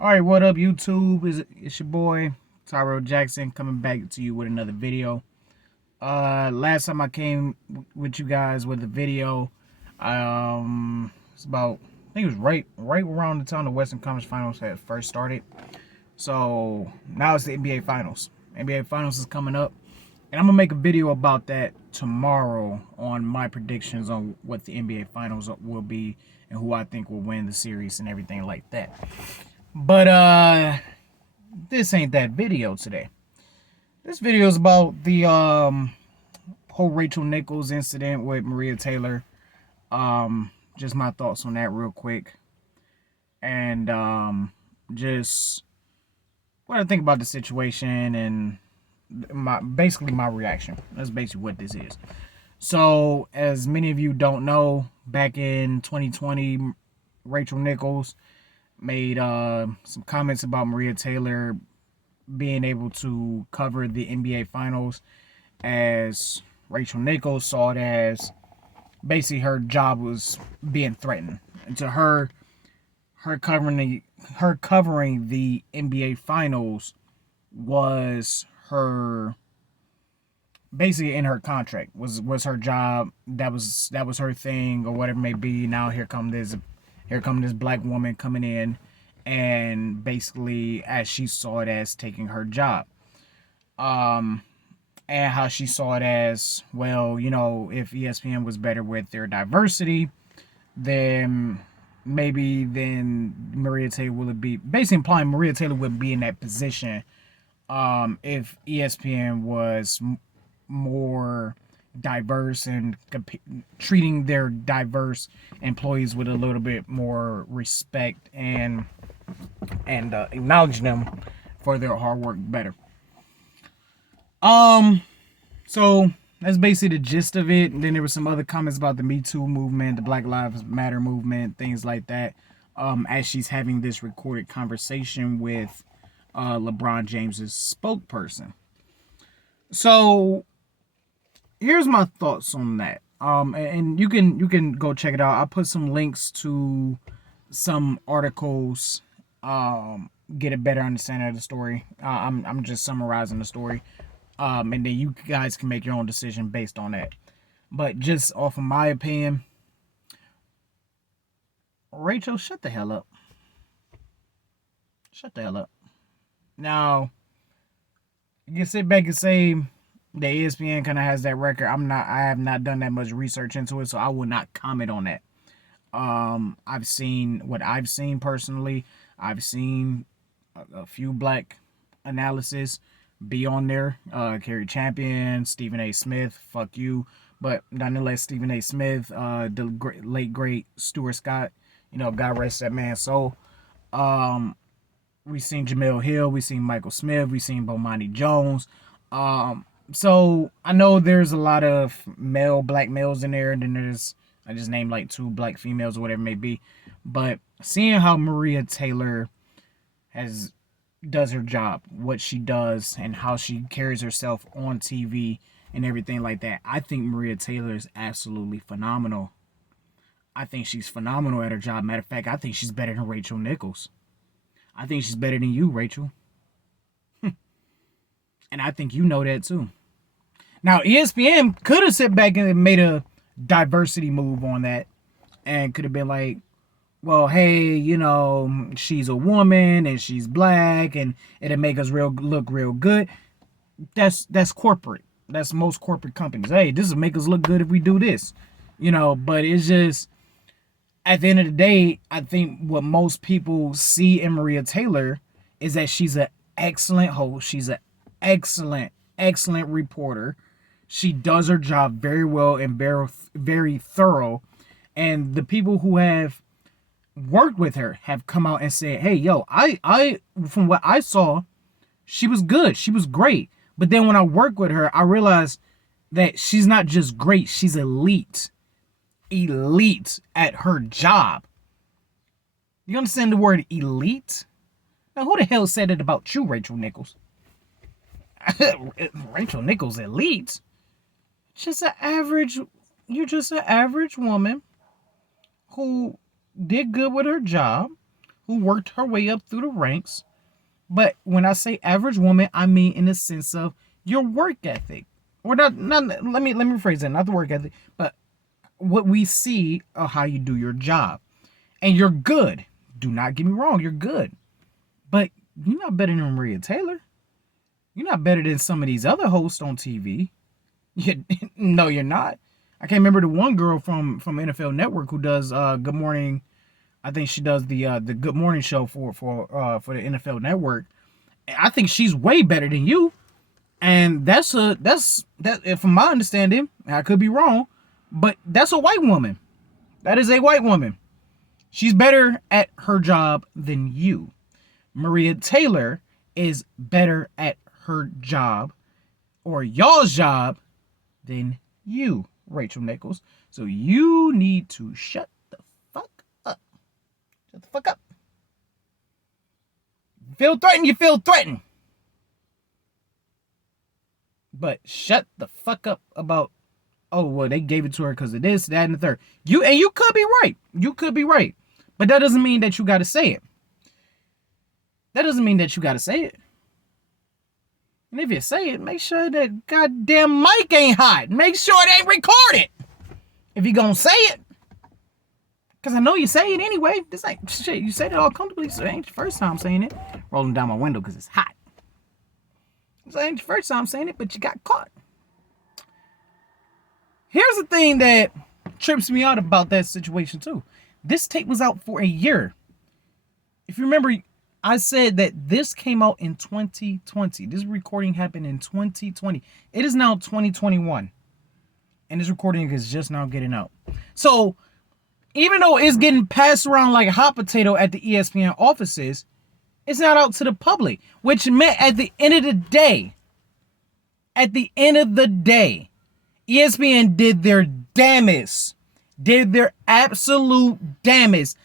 All right, what up, YouTube? It's your boy Tyrell Jackson coming back to you with another video. Last time I came with you guys with a video, it's about I think it was right around the time the Western Conference Finals had first started. So now it's the NBA Finals. NBA Finals is coming up, and I'm gonna make a video about that tomorrow on my predictions on what the NBA Finals will be and who I think will win the series and everything like that. But this ain't that video today. This video is about the whole Rachel Nichols incident with Maria Taylor. Just my thoughts on that real quick. And just what I think about the situation and basically my reaction. That's basically what this is. So, as many of you don't know, back in 2020, Rachel Nichols made some comments about Maria Taylor being able to cover the NBA Finals, as Rachel Nichols saw it as basically her job was being threatened. And to her, her covering the NBA Finals was her basically in her contract, was her job. That was her thing or whatever it may be. Now here come this black woman coming in and basically, as she saw it, as taking her job. And how she saw it as, well, if ESPN was better with their diversity, then maybe then Maria Taylor would be basically implying Maria Taylor would be in that position if ESPN was more diverse and treating their diverse employees with a little bit more respect and acknowledge them for their hard work better. So that's basically the gist of it. And then there were some other comments about the Me Too movement, the Black Lives Matter movement, things like that. As she's having this recorded conversation with LeBron James's spokesperson. So here's my thoughts on that. And you can go check it out. I put some links to some articles. Get a better understanding of the story. I'm just summarizing the story. And then you guys can make your own decision based on that. But just off of my opinion, Rachel, shut the hell up. Shut the hell up. Now, you can sit back and say the ESPN kind of has that record. I have not done that much research into it, so I will not comment on that. I've seen what I've seen personally. I've seen a few black analysis be on there. Kerry Champion, Stephen A. Smith, fuck you. But nonetheless, Stephen A. Smith, the late great Stuart Scott, God rest that man's soul. We seen Jamel Hill, we seen Michael Smith, we seen Bomani Jones. So I know there's a lot of black males in there, and then I just named like two black females or whatever it may be. But seeing how Maria Taylor does her job, what she does, and how she carries herself on TV and everything like that, I think Maria Taylor is absolutely phenomenal. I think she's phenomenal at her job. Matter of fact, I think she's better than Rachel Nichols. I think she's better than you, Rachel. And I think you know that too. Now, ESPN could have sat back and made a diversity move on that and could have been like, well, hey, she's a woman and she's black and it'll make us look real good. That's corporate. That's most corporate companies. Hey, this will make us look good if we do this. But it's just, at the end of the day, I think what most people see in Maria Taylor is that she's an excellent host. She's an excellent reporter. She does her job very well and very, very thorough. And the people who have worked with her have come out and said, hey, yo, I from what I saw, she was good. She was great. But then when I work with her, I realized that she's not just great. She's elite at her job. You understand the word elite? Now, who the hell said it about you, Rachel Nichols? Rachel Nichols elite? You're just an average woman who did good with her job, who worked her way up through the ranks. But when I say average woman, I mean in the sense of your work ethic. Or not let me rephrase that, not the work ethic, but what we see of how you do your job. And you're good. Do not get me wrong, you're good. But you're not better than Maria Taylor. You're not better than some of these other hosts on TV. No, you're not. I can't remember the one girl from NFL Network who does Good Morning. I think she does the Good Morning show for the NFL Network. I think she's way better than you. And that's from my understanding, I could be wrong, but that's a white woman. That is a white woman. She's better at her job than you. Maria Taylor is better at her job or y'all's job than you, Rachel Nichols. So you need to shut the fuck up. Shut the fuck up. Feel threatened, you feel threatened. But shut the fuck up about, oh, well, they gave it to her because of this, that, and the third. You could be right. You could be right. But that doesn't mean that you got to say it. That doesn't mean that you got to say it. And if you say it, make sure that goddamn mic ain't hot. Make sure it ain't recorded. If you gonna say it. Because I know you say it anyway. This ain't shit. You said it all comfortably, so it ain't your first time saying it. Rolling down my window because it's hot. So it ain't your first time saying it, but you got caught. Here's the thing that trips me out about that situation too. This tape was out for a year. If you remember, I said that this came out in 2020. This recording happened in 2020. It is now 2021. And this recording is just now getting out. So, even though it's getting passed around like a hot potato at the ESPN offices, it's not out to the public. Which meant at the end of the day, ESPN did their damnedest, did their absolute damnedest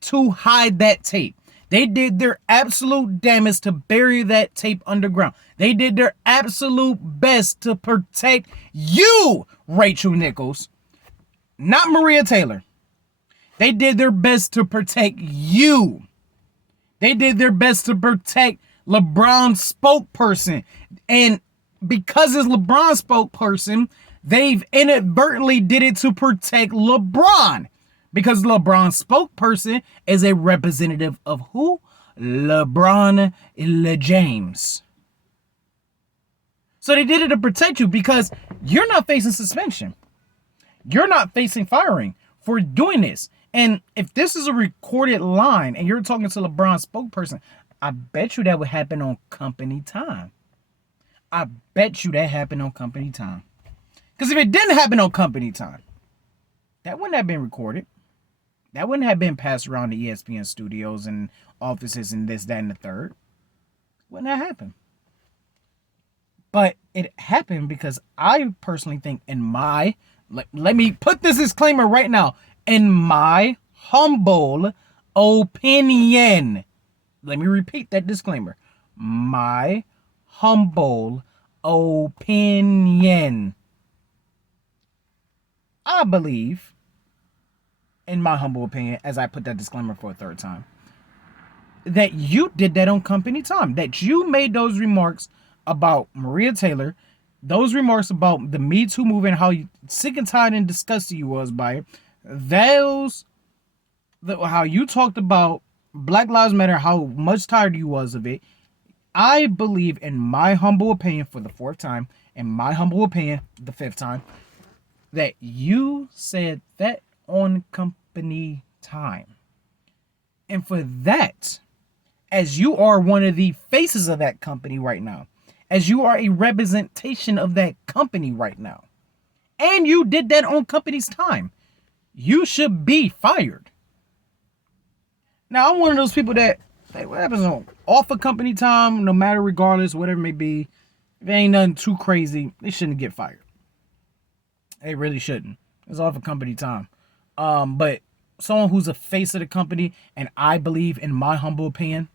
to hide that tape. They did their absolute damnedest to bury that tape underground. They did their absolute best to protect you, Rachel Nichols, not Maria Taylor. They did their best to protect you. They did their best to protect LeBron's spokesperson. And because it's LeBron's spokesperson, they've inadvertently did it to protect LeBron. Because LeBron's spokesperson is a representative of who? LeBron James. So they did it to protect you because you're not facing suspension. You're not facing firing for doing this. And if this is a recorded line and you're talking to LeBron's spokesperson, I bet you that would happen on company time. I bet you that happened on company time. Because if it didn't happen on company time, that wouldn't have been recorded. That wouldn't have been passed around the ESPN studios and offices and this, that, and the third. Wouldn't have happened. But it happened because I personally think let me put this disclaimer right now. In my humble opinion, let me repeat that disclaimer. My humble opinion. I believe, in my humble opinion, as I put that disclaimer for a third time, that you did that on company time. That you made those remarks about Maria Taylor, those remarks about the Me Too movement, how sick and tired and disgusted you was by it, how you talked about Black Lives Matter, how much tired you was of it. I believe, in my humble opinion, for the fourth time, in my humble opinion, the fifth time, that you said that on company time. And for that, as you are one of the faces of that company right now, as you are a representation of that company right now, and you did that on company's time, you should be fired. Now, I'm one of those people that, like, what happens on off of company time, no matter, regardless, whatever it may be, if it ain't nothing too crazy, they shouldn't get fired. They really shouldn't. It's off of company time. But someone who's a face of the company, and I believe, in my humble opinion,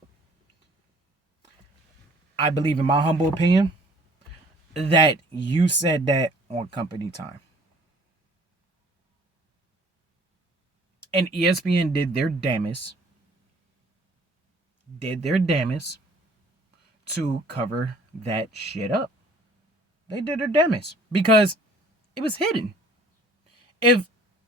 that you said that on company time. And ESPN did their damnedest did their damnedest to cover that shit up. They did their damnedest because it was hidden. And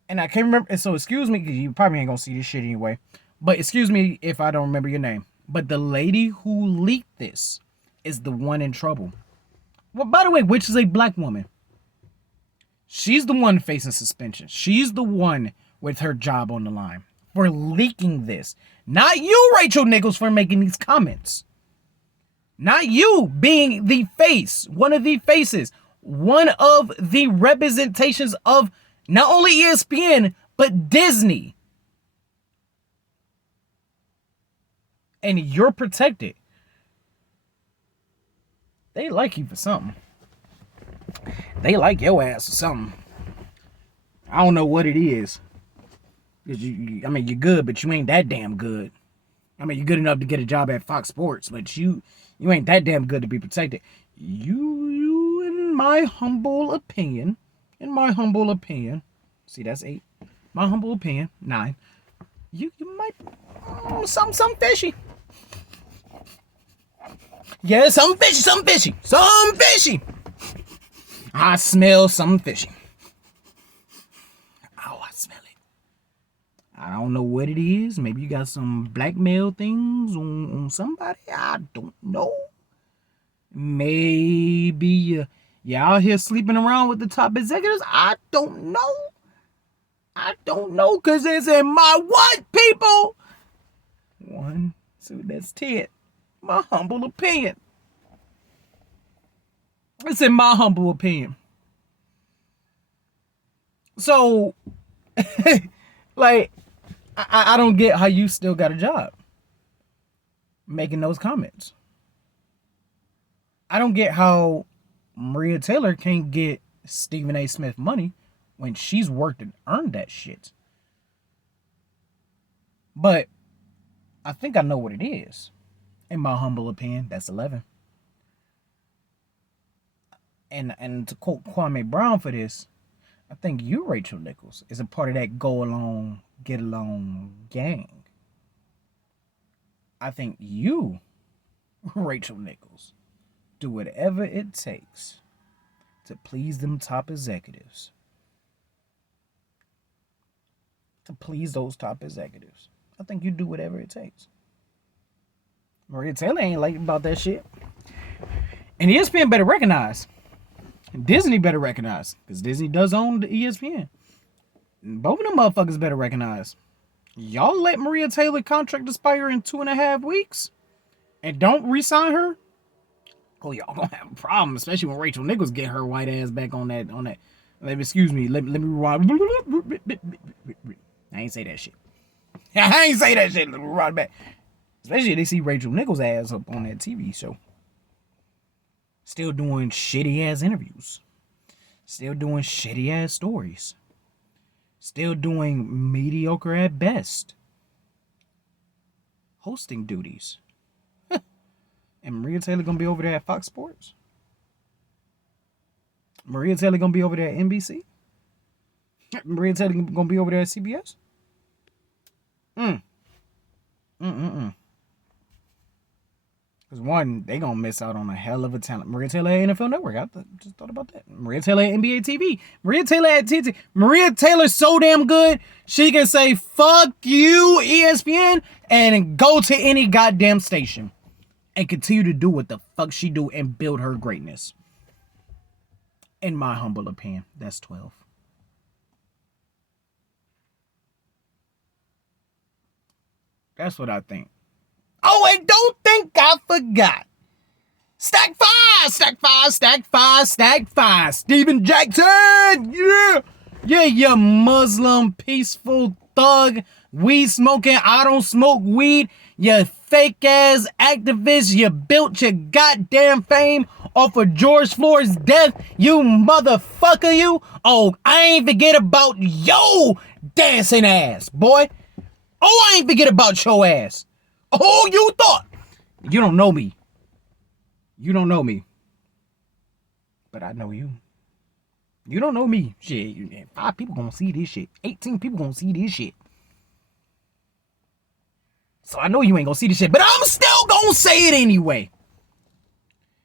I can't remember, so excuse me, because you probably ain't gonna see this shit anyway, but excuse me if I don't remember your name. But the lady who leaked this is the one in trouble. Well, by the way, which is a black woman. She's the one facing suspension. She's the one with her job on the line for leaking this. Not you, Rachel Nichols, for making these comments. Not you being the face, one of the faces, one of the representations of not only ESPN, but Disney. And you're protected. They like you for something. They like your ass for something. I don't know what it is. Cause I mean, you're good, but you ain't that damn good. I mean, you're good enough to get a job at Fox Sports, but you ain't that damn good to be protected. You, in my humble opinion, see, that's 8. My humble opinion, 9. You might, something fishy. Yeah, something fishy. I smell something fishy. Oh, I smell it. I don't know what it is. Maybe you got some blackmail things on somebody. I don't know. Maybe you're out here sleeping around with the top executives. I don't know, because it's in my what, people? 1, 2, that's 10. My humble opinion. It's in my humble opinion. So, like, I don't get how you still got a job making those comments. I don't get how Maria Taylor can't get Stephen A. Smith money when she's worked and earned that shit. But I think I know what it is. In my humble opinion, that's 11. And to quote Kwame Brown for this, I think you, Rachel Nichols, is a part of that go along, get along gang. I think you, Rachel Nichols, do whatever it takes to please them top executives. To please those top executives. I think you do whatever it takes. Maria Taylor ain't like about that shit. And ESPN better recognize. Disney better recognize. Because Disney does own the ESPN. Both of them motherfuckers better recognize. Y'all let Maria Taylor contract expire in 2.5 weeks and don't re-sign her? Oh, y'all gonna have a problem, especially when Rachel Nichols get her white ass back on that. Excuse me, let me rewind. I ain't say that shit. Let me rewind back. Especially if they see Rachel Nichols' ass up on that TV show. Still doing shitty ass interviews. Still doing shitty ass stories. Still doing mediocre at best hosting duties. And Maria Taylor gonna be over there at Fox Sports? Maria Taylor gonna be over there at NBC? Maria Taylor gonna be over there at CBS? Because one, they gonna miss out on a hell of a talent. Maria Taylor at NFL Network. Just thought about that. Maria Taylor at NBA TV. Maria Taylor at TNT. Maria Taylor's so damn good, she can say, fuck you, ESPN, and go to any goddamn station. And continue to do what the fuck she do and build her greatness. In my humble opinion, that's 12. That's what I think. Oh, and don't think I forgot. Stack 5. Steven Jackson. Yeah. Yeah, you Muslim peaceful thug. Weed smoking. I don't smoke weed. You fake ass activist. You built your goddamn fame off of George Floyd's death. You motherfucker, you. Oh, I ain't forget about yo dancing ass, boy. Oh, I ain't forget about your ass. Oh, you thought. You don't know me. You don't know me. But I know you. You don't know me. Shit, 5 people gonna see this shit. 18 people gonna see this shit. So I know you ain't gonna see this shit, but I'm still gonna say it anyway.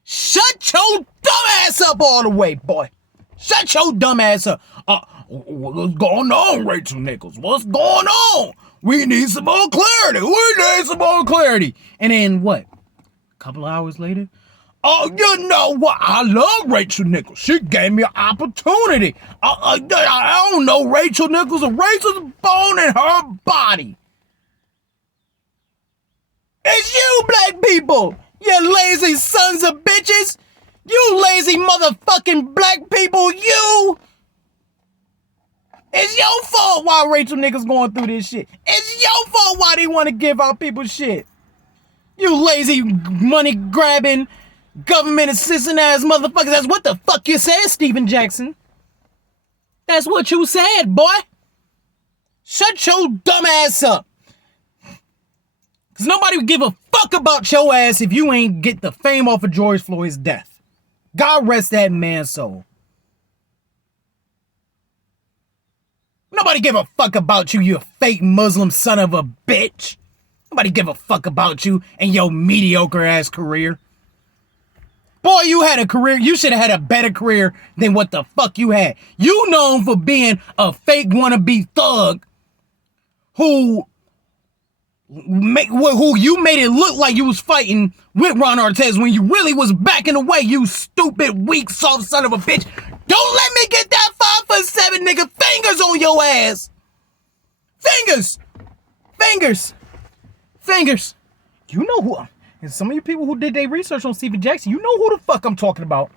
Shut your dumb ass up all the way, boy. Shut your dumb ass up. What's going on, Rachel Nichols? What's going on? We need some more clarity. We need some more clarity. And then what? A couple of hours later, oh, you know what? I love Rachel Nichols. She gave me an opportunity. I don't know Rachel Nichols. Rachel's bone in her body. It's you, black people. You lazy sons of bitches. You lazy motherfucking black people. You. It's your fault why Rachel Nichols going through this shit. It's your fault why they want to give out people shit. You lazy money grabbing, government assistant ass motherfuckers. That's what the fuck you said, Stephen Jackson. That's what you said, boy. Shut your dumb ass up. Cause nobody would give a fuck about your ass if you ain't get the fame off of George Floyd's death. God rest that man's soul. Nobody give a fuck about you, you fake Muslim son of a bitch. Nobody give a fuck about you and your mediocre ass career. Boy, you had a career. You should have had a better career than what the fuck you had. You known for being a fake wannabe thug who you made it look like you was fighting with Ron Artest when you really was backing away, you stupid, weak, soft son of a bitch. Don't let me get that 5'7" nigga fingers on your ass. Fingers. You know who, and some of you people who did their research on Stephen Jackson, you know who the fuck I'm talking about.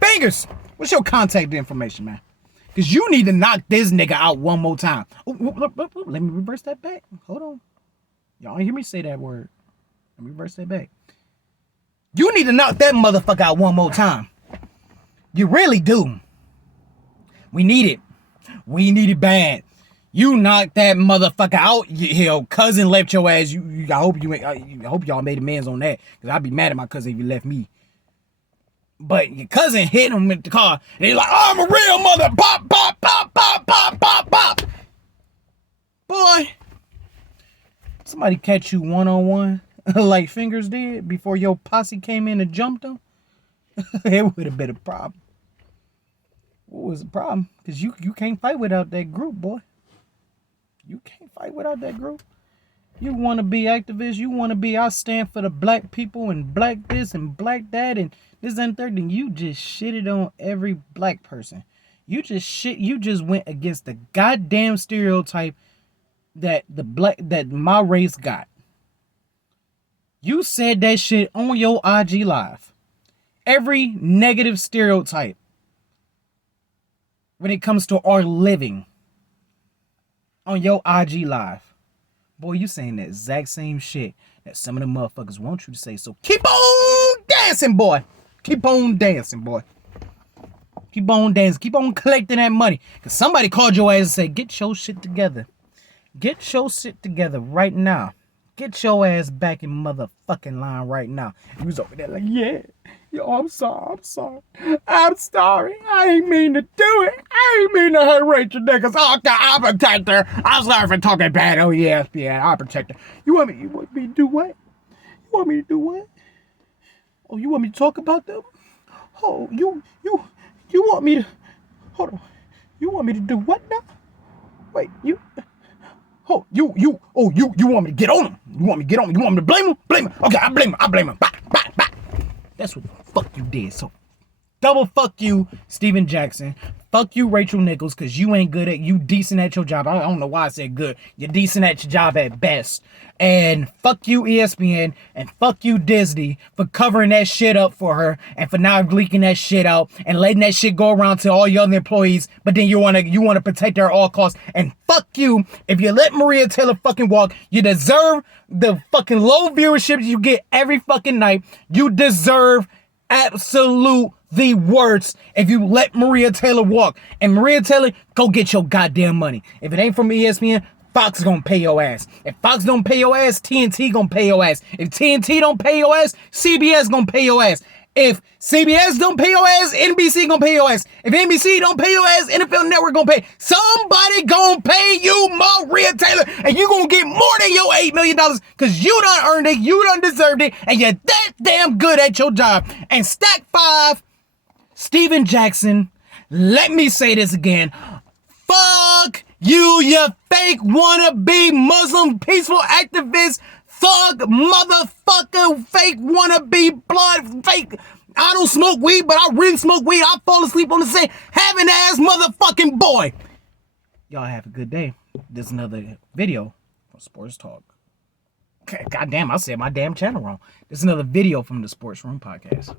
Fingers, what's your contact information, man? Because you need to knock this nigga out one more time. Let me reverse that back. Hold on. Y'all ain't hear me say that word. Let me reverse that back. You need to knock that motherfucker out one more time. You really do. We need it. We need it bad. You knocked that motherfucker out. Your cousin left your ass. I hope y'all made amends on that. Because I'd be mad at my cousin if he left me. But your cousin hit him with the car. And he's like, oh, I'm a real mother. Pop, pop, pop, pop, pop, pop, pop. Boy. Somebody catch you one-on-one like Fingers did before your posse came in and jumped him. It would have been a problem. What was the problem? Because you can't fight without that group, boy. You can't fight without that group. You want to be activists. You want to be, I stand for the black people and black this and black that and this and third. And you just shitted on every black person. You just went against the goddamn stereotype that my race got. You said that shit on your IG live. Every negative stereotype when it comes to our living on your IG live. Boy, you saying the exact same shit that some of the motherfuckers want you to say. So keep on dancing, boy. Keep on dancing, boy. Keep on dancing. Keep on collecting that money. Because somebody called your ass and said, get your shit together. Get your shit together right now. Get your ass back in motherfucking line right now. He was over there like, yeah. Yo, I'm sorry. I ain't mean to do it. I ain't mean to hurt Rachel Nichols. Oh, I'll protect her. I'm sorry for talking bad. Oh, yes, yeah, I'll protect her. You want me to do what? You want me to do what? Oh, you want me to talk about them? Oh, you want me to, hold on. You want me to do what now? Wait, you want me to get on him? You want me to get on him? You want me to blame him? Blame him. Okay, I blame him. Bah. That's what the fuck you did. So, double fuck you, Stephen Jackson. Fuck you, Rachel Nichols, because you ain't good at, you decent at your job. I don't know why I said good. You're decent at your job at best. And fuck you, ESPN, and fuck you, Disney, for covering that shit up for her, and for now leaking that shit out, and letting that shit go around to all your other employees, but then you wanna protect her at all costs. And fuck you, if you let Maria Taylor fucking walk, you deserve the fucking low viewership you get every fucking night. You deserve absolute the worst if you let Maria Taylor walk. And Maria Taylor, go get your goddamn money. If it ain't from ESPN, Fox gonna pay your ass. If Fox don't pay your ass, TNT gonna pay your ass. If TNT don't pay your ass, CBS gonna pay your ass. If CBS don't pay your ass, NBC gonna pay your ass. If NBC don't pay your ass, NFL Network gonna pay. Somebody gonna pay you, Maria Taylor, and you gonna get more than your $8 million because you done earned it, you done deserved it, and you're that damn good at your job. And stack 5, Steven Jackson, let me say this again. Fuck you fake wannabe Muslim peaceful activist, thug motherfucker, fake wannabe blood, fake. I don't smoke weed, but I really smoke weed. I fall asleep on the same having ass motherfucking boy. Y'all have a good day. This is another video from Sports Talk. God damn, I said my damn channel wrong. This is another video from the Sports Room Podcast.